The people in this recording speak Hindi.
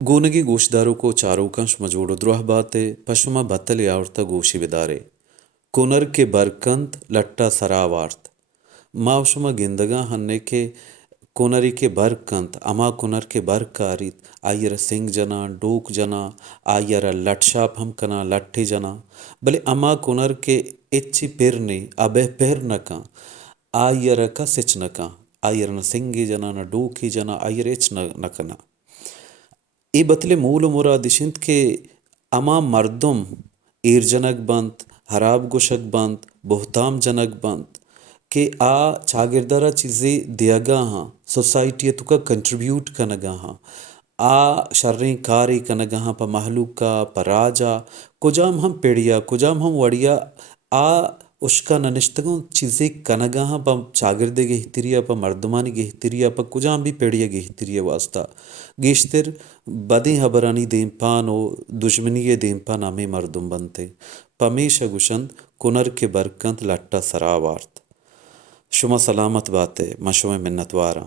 ಗೂನಗಿ ಗೋಶದಾರು को चारों मजोड़ो द्रोह बाते पशुमा बतल यावर्ता गोशी बिदारे कुनर के बरकंत लट्टा सरावार्त मावशुमा गिंदगा हन्ने के कोनरी के बरकंत अमा कुनर के बरकारित आयर सिंग जना डोक जना आयर लटशाप हम कना लट्ठी जना बले अमा कुनर के इच्ची पिरने अबे पिर नका आयर का सिच नका आयर न सिंगी जना न डोकी जना आयर इच नकना ई बतले मूल मुरादिशिंत के अमा मर्दम ईरजनक बंत हराब गोशक बंत बोहताम जनक बंत के आ चागिरदारा चीज़ें दियागा हाँ सोसाइटी तुका कंट्रीब्यूट कनगा हाँ आ शर्रें कारी कनगा हाँ प महलूका प राजा कुजाम हम पेड़िया कुजाम हम वड़िया आ उसका ननिश्तगों चीज़ें कनगा हाँ प चागिरदे गेहतिरिया प मर्दमानी गेहतिरिया प कुजाम भी पेड़िया गेहतिरिया वास्ता गेश्तिर बदे हबरानी देंपान ओ दुश्मनी ये देंपान आमे मर्दुम बनते पमेश गुशंद कुनर के बरकंत लट्टा सरावार्त शुमा सलामत बाते मशुमे मिन्नतवारा